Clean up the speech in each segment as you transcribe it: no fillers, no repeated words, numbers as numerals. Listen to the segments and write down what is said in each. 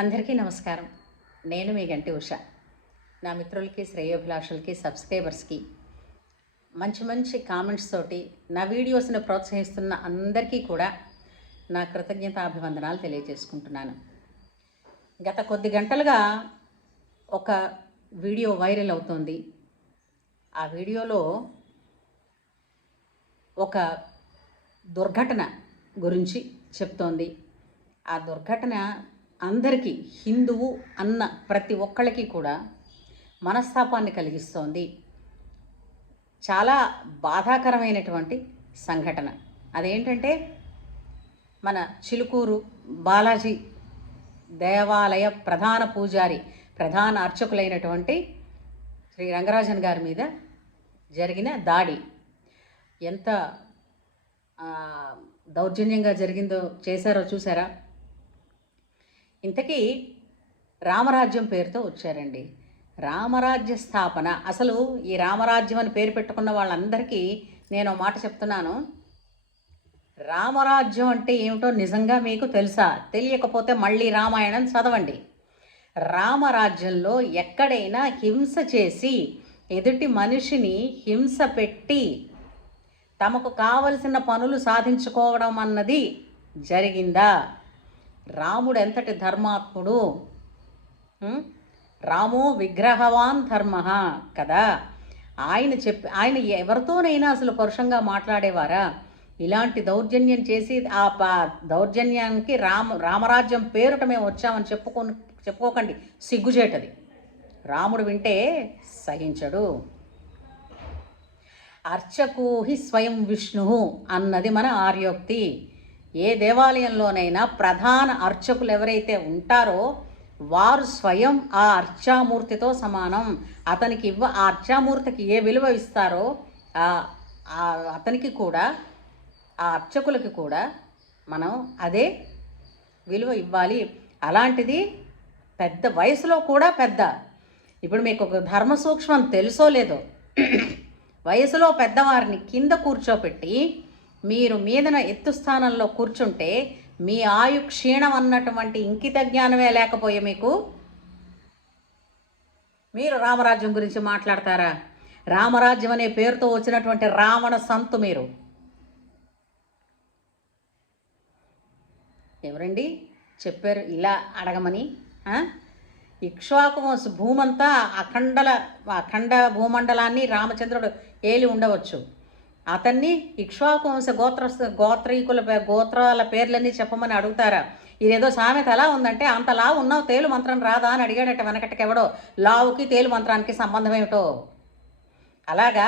అందరికీ నమస్కారం. నేను మీ గంటి ఉష. నా మిత్రులకి, శ్రేయోభిలాషులకి, సబ్స్క్రైబర్స్కి మంచి మంచి కామెంట్స్ తోటి నా వీడియోస్ని ప్రోత్సహిస్తున్న అందరికీ కూడా నా కృతజ్ఞతాభివందనాలు తెలియజేసుకుంటున్నాను. గత కొద్ది గంటలుగా ఒక వీడియో వైరల్ అవుతోంది. ఆ వీడియోలో ఒక దుర్ఘటన గురించి చెప్తోంది. ఆ దుర్ఘటన అందరికీ, హిందువు అన్న ప్రతి ఒక్కళ్ళకి కూడా మనస్తాపాన్ని కలిగిస్తోంది. చాలా బాధాకరమైనటువంటి సంఘటన. అదేంటంటే, మన చిలుకూరు బాలాజీ దేవాలయ ప్రధాన పూజారి, ప్రధాన అర్చకులైనటువంటి శ్రీ రంగరాజన్ గారి మీద జరిగిన దాడి ఎంత దౌర్జన్యంగా జరిగిందో చేశారో చూసారా? ఇంతకీ రామరాజ్యం పేరుతో వచ్చారండి. రామరాజ్య స్థాపన, అసలు ఈ రామరాజ్యం అని పేరు పెట్టుకున్న వాళ్ళందరికీ నేను మాట చెప్తున్నాను. రామరాజ్యం అంటే ఏమిటో నిజంగా మీకు తెలుసా? తెలియకపోతే మళ్ళీ రామాయణం చదవండి. రామరాజ్యంలో ఎక్కడైనా హింస చేసి, ఎదుటి మనిషిని హింస పెట్టి తమకు కావలసిన పనులు సాధించుకోవడం అన్నది జరిగిందా? రాముడు ఎంతటి ధర్మాత్ముడు! రామో విగ్రహవాన్ ధర్మ కదా. ఆయన ఎవరితోనైనా అసలు పరుషంగా మాట్లాడేవారా? ఇలాంటి దౌర్జన్యం చేసి ఆ దౌర్జన్యానికి రామరాజ్యం పేరుట మేము వచ్చామని చెప్పుకోకండి, సిగ్గుచేటది. రాముడు వింటే సహించడు. అర్చకో హి స్వయం విష్ణు అన్నది మన ఆర్యోక్తి. ఏ దేవాలయంలోనైనా ప్రధాన అర్చకులు ఎవరైతే ఉంటారో వారు స్వయం ఆ అర్చామూర్తితో సమానం. ఆ అర్చామూర్తికి ఏ విలువ ఇస్తారో అతనికి కూడా, ఆ అర్చకులకి కూడా మనం అదే విలువ ఇవ్వాలి. అలాంటిది పెద్ద వయసులో కూడా పెద్ద. ఇప్పుడు మీకు ఒక ధర్మ సూక్ష్మం తెలుసో లేదో, వయసులో పెద్దవారిని కింద కూర్చోపెట్టి మీరు మీదన ఎత్తు స్థానంలో కూర్చుంటే మీ ఆయు క్షీణం అన్నటువంటి ఇంకిత జ్ఞానమే లేకపోయే మీరు రామరాజ్యం గురించి మాట్లాడతారా? రామరాజ్యం అనే పేరుతో వచ్చినటువంటి రావణ సంతు మీరు. ఎవరండి చెప్పారు ఇలా అడగమని? ఇక్ష్వాకు భూమంతా అఖండ భూమండలాన్ని రామచంద్రుడు ఏలి ఉండవచ్చు. అతన్ని ఇక్ష్వాకు వంశ గోత్రాల పేర్లన్నీ చెప్పమని అడుగుతారా? ఇదేదో సామెత ఎలా ఉందంటే, అంత లావు ఉన్నావు తేలు మంత్రం రాదా అని అడిగాడట వెనకటికెవడో. లావుకి తేలు మంత్రానికి సంబంధం ఏమిటో. అలాగా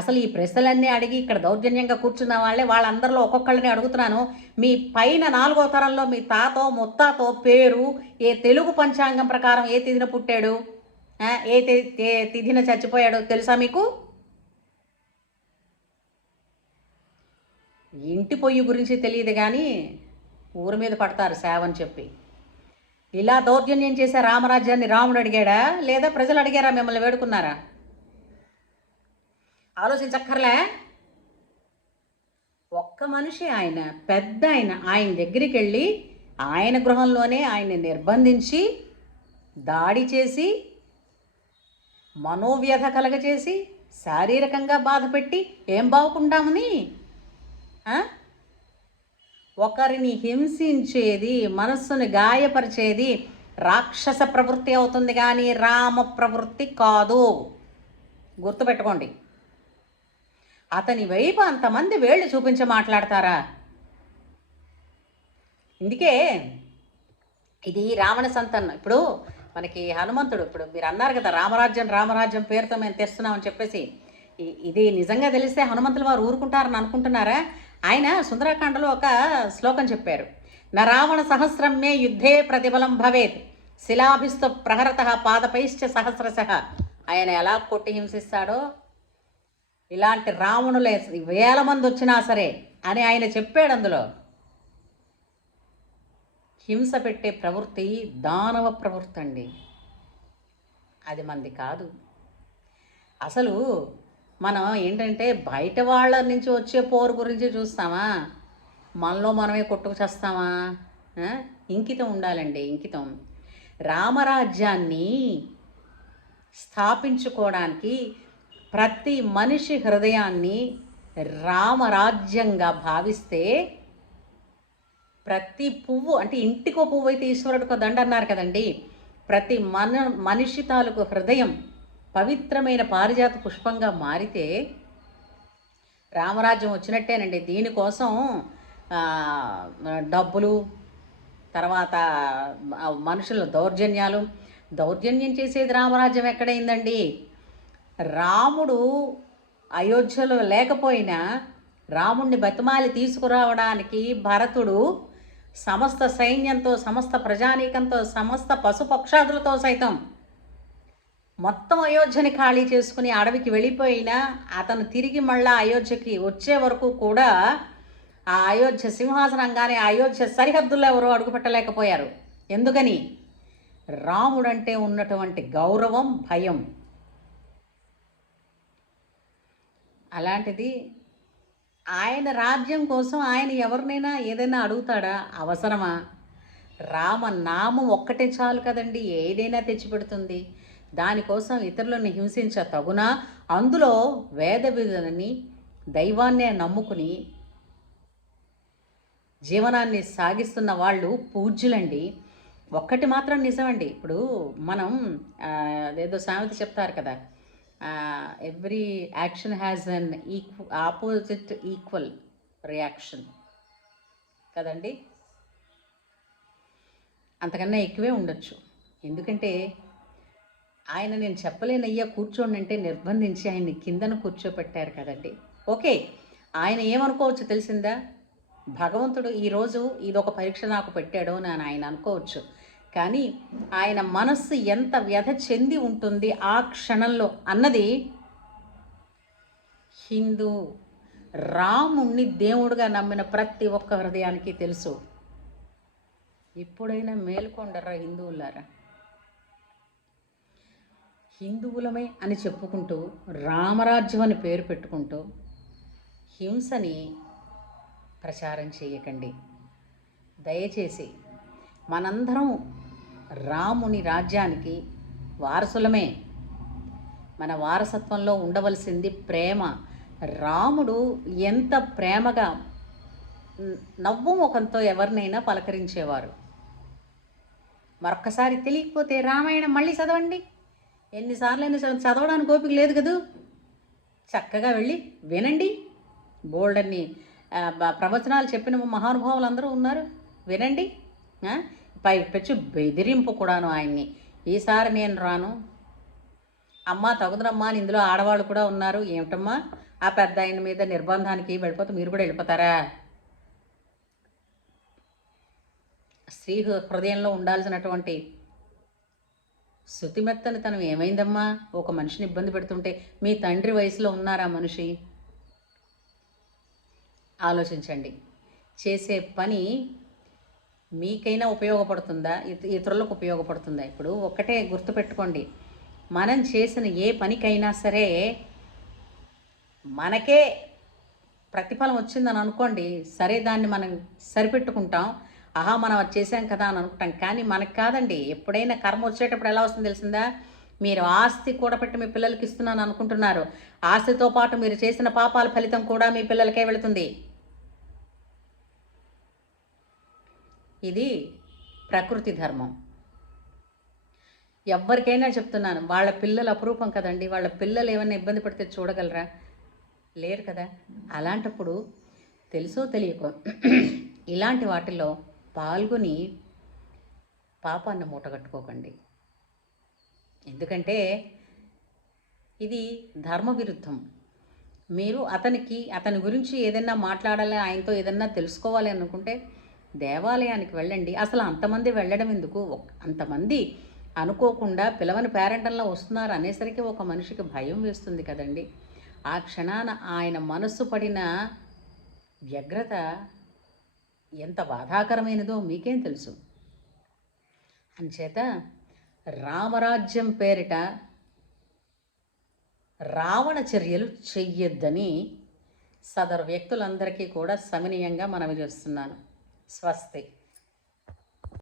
అసలు ఈ ప్రశ్నలన్నీ అడిగి ఇక్కడ దౌర్జన్యంగా కూర్చున్న వాళ్ళందరిలో ఒక్కొక్కళ్ళని అడుగుతున్నాను. మీ పైన 4వ తరంలో మీ తాతో ముత్తాతో పేరు, ఏ తెలుగు పంచాంగం ప్రకారం ఏ తిథిన పుట్టాడు, ఏ తిథిన చచ్చిపోయాడో తెలుసా మీకు? ఇంటి పొయ్యి గురించి తెలియదు కానీ ఊరి మీద పడతారు సేవని చెప్పి. ఇలా దౌర్జన్యం చేసే రామరాజ్యాన్ని రాముడు అడిగాడా, లేదా ప్రజలు అడిగారా? మిమ్మల్ని వేడుకున్నారా? ఆలోచించక్కర్లే. ఒక్క మనిషి, ఆయన పెద్ద ఆయన దగ్గరికి వెళ్ళి ఆయన గృహంలోనే ఆయన్ని నిర్బంధించి దాడి చేసి, మనోవ్యధ కలగచేసి, శారీరకంగా బాధ పెట్టి ఏం బాగుకుంటామని ఒకరిని హింసించేది, మనస్సును గాయపరిచేది రాక్షస ప్రవృత్తి అవుతుంది కానీ రామ ప్రవృత్తి కాదు. గుర్తుపెట్టుకోండి. అతని వైపు అంతమంది వేళ్ళు చూపించి మాట్లాడతారా? ఇందుకే ఇది రావణ సంతానం. ఇప్పుడు మనకి హనుమంతుడు, ఇప్పుడు మీరు అన్నారు కదా రామరాజ్యం పేరుతో మేము తెస్తున్నామని చెప్పేసి, ఇది నిజంగా తెలిస్తే హనుమంతుల వారు ఊరుకుంటారని అనుకుంటున్నారా? ఆయన సుందరకాండలో ఒక శ్లోకం చెప్పారు. న రావణ సహస్రం మే యుద్ధే ప్రతిబలం భవేత్ శిలాభిస్తు ప్రహరత పాదపైశ్చ సహస్రశ. ఆయన ఎలా కొట్టి హింసిస్తాడో, ఇలాంటి రావణులే 1000 మంది వచ్చినా సరే అని ఆయన చెప్పాడు. అందులో హింస పెట్టే ప్రవృత్తి దానవ ప్రవృత్తి అండి, అది మంది కాదు. అసలు మనం ఏంటంటే బయట వాళ్ళ నుంచి వచ్చే పోరు గురించి చూస్తామా, మనలో మనమే కొట్టుకు చేస్తామా? ఇంకితం ఉండాలండి, ఇంకితం. రామరాజ్యాన్ని స్థాపించుకోవడానికి ప్రతి మనిషి హృదయాన్ని రామరాజ్యంగా భావిస్తే ప్రతి పువ్వు అంటే ఇంటికో పువ్వు అయితే ఈశ్వరుడికో దండ అన్నారు కదండి. ప్రతి మనిషి తాలూకు హృదయం పవిత్రమైన పారిజాత పుష్పంగా మారితే రామరాజ్యం వచ్చినట్టేనండి. దీనికోసం డబ్బులు, తర్వాత మనుషుల దౌర్జన్యం చేసేది రామరాజ్యం ఎక్కడైందండి? రాముడు అయోధ్యలో లేకపోయినా రాముణ్ణి బతిమాలి తీసుకురావడానికి భరతుడు సమస్త సైన్యంతో, సమస్త ప్రజానీకంతో, సమస్త పశుపక్షాదులతో సైతం మొత్తం అయోధ్యని ఖాళీ చేసుకుని అడవికి వెళ్ళిపోయినా అతను తిరిగి మళ్ళా అయోధ్యకి వచ్చే వరకు కూడా ఆ అయోధ్య సింహాసనంగానే అయోధ్య సరిహద్దుల్లో ఎవరో అడుగుపెట్టలేకపోయారు. ఎందుకని? రాముడంటే ఉన్నటువంటి గౌరవం, భయం. అలాంటిది ఆయన రాజ్యం కోసం ఆయన ఎవరినైనా ఏదైనా అడుగుతాడా? అవసరమా? రామనామం ఒక్కటే చాలు కదండి, ఏదైనా తెచ్చిపెడుతుంది. దానికోసం ఇతరులను హింసించ తగునా? అందులో వేద విధులని, దైవాన్నే నమ్ముకుని జీవనాన్ని సాగిస్తున్న వాళ్ళు పూజ్యులండి. ఒక్కటి మాత్రం నిజమండి. ఇప్పుడు మనం ఏదో సామెత చెప్తారు కదా, every action has an opposite equal reaction కదండి. అంతకన్నా ఎక్కువే ఉండొచ్చు. ఎందుకంటే ఆయన నేను చెప్పలేనయ్యా కూర్చోండి అంటే నిర్బంధించి ఆయన్ని కిందను కూర్చోపెట్టారు కదండి. ఓకే, ఆయన ఏమనుకోవచ్చు తెలిసిందా? భగవంతుడు ఈరోజు ఇదొక పరీక్ష నాకు పెట్టాడు అని ఆయన అనుకోవచ్చు. కానీ ఆయన మనస్సు ఎంత వ్యధ చెంది ఉంటుంది ఆ క్షణంలో అన్నది హిందూ రాముణ్ణి దేవుడుగా నమ్మిన ప్రతి ఒక్క హృదయానికి తెలుసు. ఇప్పుడైనా మేలుకొండరా హిందువులారా. హిందువులమే అని చెప్పుకుంటూ రామరాజ్యం అని పేరు పెట్టుకుంటూ హింసని ప్రచారం చేయకండి దయచేసి. మనందరం రాముని రాజ్యానికి వారసులమే. మన వారసత్వంలో ఉండవలసింది ప్రేమ. రాముడు ఎంత ప్రేమగా నవ్వు ముఖంతో ఎవరినైనా పలకరించేవారు. మరొక్కసారి తెలియకపోతే రామాయణం మళ్ళీ చదవండి. ఎన్నిసార్లైనా చదవడానికి ఓపిక లేదు కదూ. చక్కగా వెళ్ళి వినండి. బోల్డన్ని ప్రవచనాలు చెప్పిన మహానుభావులు అందరూ ఉన్నారు, వినండి. పెచ్చు బెదిరింపు కూడాను ఆయన్ని. ఈసారి నేను రాను అమ్మా, తగుదరమ్మా అని ఇందులో ఆడవాళ్ళు కూడా ఉన్నారు. ఏమిటమ్మా ఆ పెద్ద ఆయన మీద నిర్బంధానికి వెళ్ళిపోతే మీరు కూడా వెళ్ళిపోతారా? స్త్రీ హృదయంలో ఉండాల్సినటువంటి శృతిమెత్తని తనం ఏమైందమ్మా? ఒక మనిషిని ఇబ్బంది పెడుతుంటే మీ తండ్రి వయసులో ఉన్నారా మనిషి? ఆలోచించండి. చేసే పని మీకైనా ఉపయోగపడుతుందా, ఇతరులకు ఉపయోగపడుతుందా? ఇప్పుడు ఒక్కటే గుర్తుపెట్టుకోండి, మనం చేసిన ఏ పనికైనా సరే మనకే ప్రతిఫలం వచ్చిందని అనుకోండి, సరే దాన్ని మనం సరిపెట్టుకుంటాం, ఆహా మనం అది చేసాం కదా అని అనుకుంటాం. కానీ మనకు కాదండి. ఎప్పుడైనా కర్మ వచ్చేటప్పుడు ఎలా వస్తుందో తెలిసిందా? మీరు ఆస్తి కూడబెట్టి మీ పిల్లలకి ఇస్తున్నాను అనుకుంటున్నారు. ఆస్తితో పాటు మీరు చేసిన పాపాల ఫలితం కూడా మీ పిల్లలకే వెళుతుంది. ఇది ప్రకృతి ధర్మం. ఎవరికైనా చెప్తున్నాను, వాళ్ళ పిల్లలు అపురూపం కదండి. వాళ్ళ పిల్లలు ఏమైనా ఇబ్బంది పడితే చూడగలరా? లేరు కదా. అలాంటప్పుడు తెలుసో తెలియకో ఇలాంటి వాటిల్లో పాల్గొని పాపాన్ని మూటగట్టుకోకండి. ఎందుకంటే ఇది ధర్మ విరుద్ధం. మీరు అతని గురించి ఏదైనా మాట్లాడాలి, ఆయనతో ఏదైనా తెలుసుకోవాలి అనుకుంటే దేవాలయానికి వెళ్ళండి. అసలు అంతమంది వెళ్ళడం ఎందుకు? అంతమంది అనుకోకుండా పిలవని పేరెంటంలో వస్తున్నారు అనేసరికి ఒక మనిషికి భయం వేస్తుంది కదండి. ఆ క్షణాన ఆయన మనస్సు పడిన వ్యగ్రత ఎంత బాధాకరమైనదో మీకేం తెలుసు. అంచేత రామరాజ్యం పేరిట రావణ చర్యలు చెయ్యొద్దని సదరు వ్యక్తులందరికీ కూడా సవినయంగా మనవి చేస్తున్నాను. స్వస్తి.